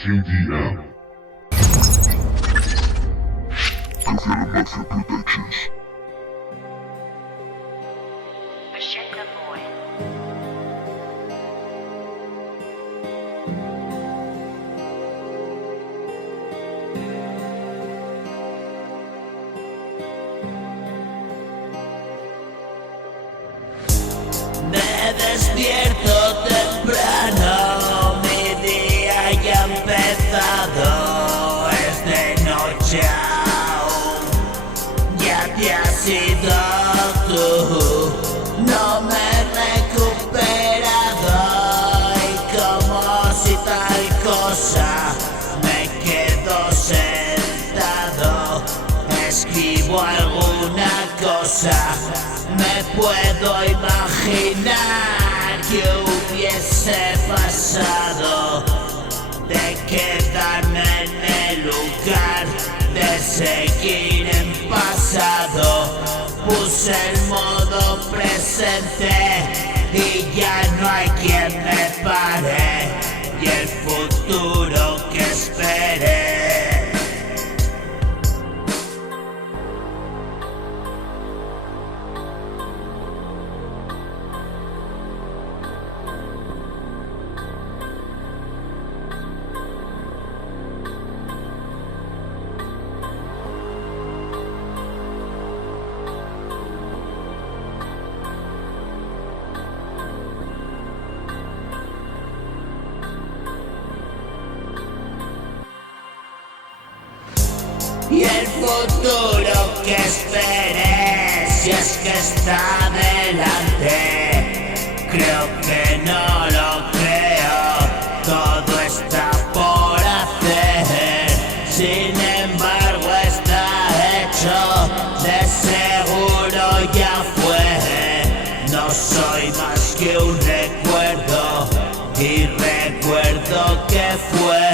KDM. Confirm Mafia Productions. Machete Boy. Me despierto temprano, mi día ya ha empezado, es de noche aún, ya te has ido tú, no me he recuperado y como si tal cosa me quedo sentado, escribo alguna cosa. Me puedo imaginar que hubiese pasado de quedarme en el lugar, de seguir en pasado. Puse el modo presente y ya no hay quien me pare, y el futuro que espere. Y el futuro que esperé, si es que está delante, creo que no lo creo, todo está por hacer, sin embargo está hecho, de seguro ya fue, no soy más que un recuerdo, y recuerdo que fue.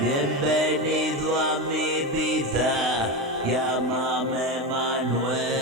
Bienvenido a mi vida, llámame Manuel.